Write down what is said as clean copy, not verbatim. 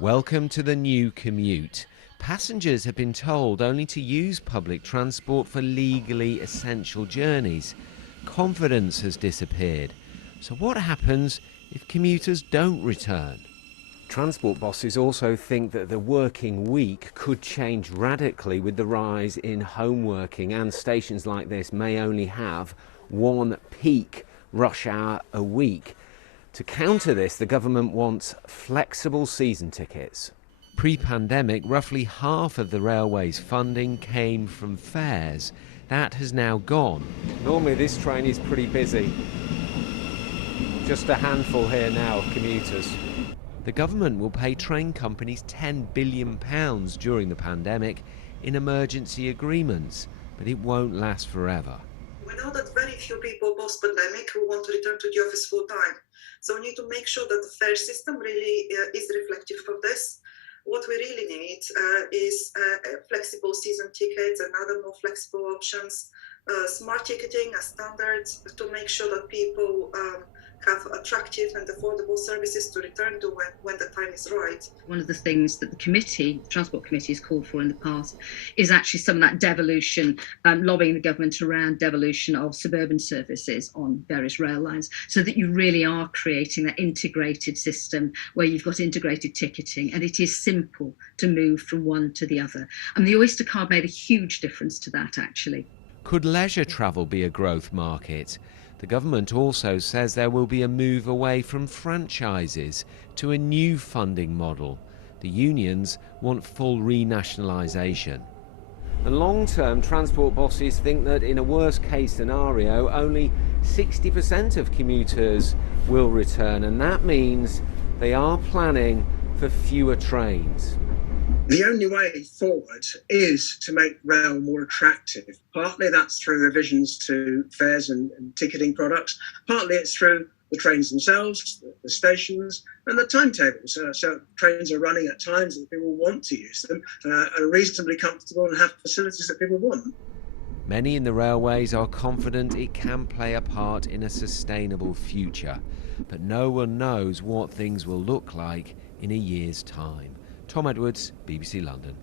Welcome to the new commute. Passengers have been told only to use public transport for legally essential journeys. Confidence has disappeared. So what happens if commuters don't return? Transport bosses also think that the working week could change radically with the rise in home working, and stations like this may only have one peak rush hour a week. To counter this, the government wants flexible season tickets. Pre-pandemic, roughly half of the railway's funding came from fares. That has now gone. Normally this train is pretty busy. Just a handful here now of commuters. The government will pay train companies £10 billion during the pandemic in emergency agreements, but it won't last forever. We know that very few people post-pandemic who want to return to the office full-time. So we need to make sure that the fare system really is reflective of this. What we really need is flexible season tickets and other more flexible options, smart ticketing as standards to make sure that people have attractive and affordable services to return to when the time is right. One of the things that the Transport Committee has called for in the past is actually some of that devolution, lobbying the government around devolution of suburban services on various rail lines, so that you really are creating that integrated system where you've got integrated ticketing and it is simple to move from one to the other. And the Oyster card made a huge difference to that, actually. Could leisure travel be a growth market? The government also says there will be a move away from franchises to a new funding model. The unions want full renationalisation. And long-term, transport bosses think that in a worst-case scenario, only 60% of commuters will return, and that means they are planning for fewer trains. The only way forward is to make rail more attractive. Partly that's through revisions to fares and ticketing products. Partly it's through the trains themselves, the stations, and the timetables. So trains are running at times that people want to use them, are reasonably comfortable and have facilities that people want. Many in the railways are confident it can play a part in a sustainable future, but no one knows what things will look like in a year's time. Tom Edwards, BBC London.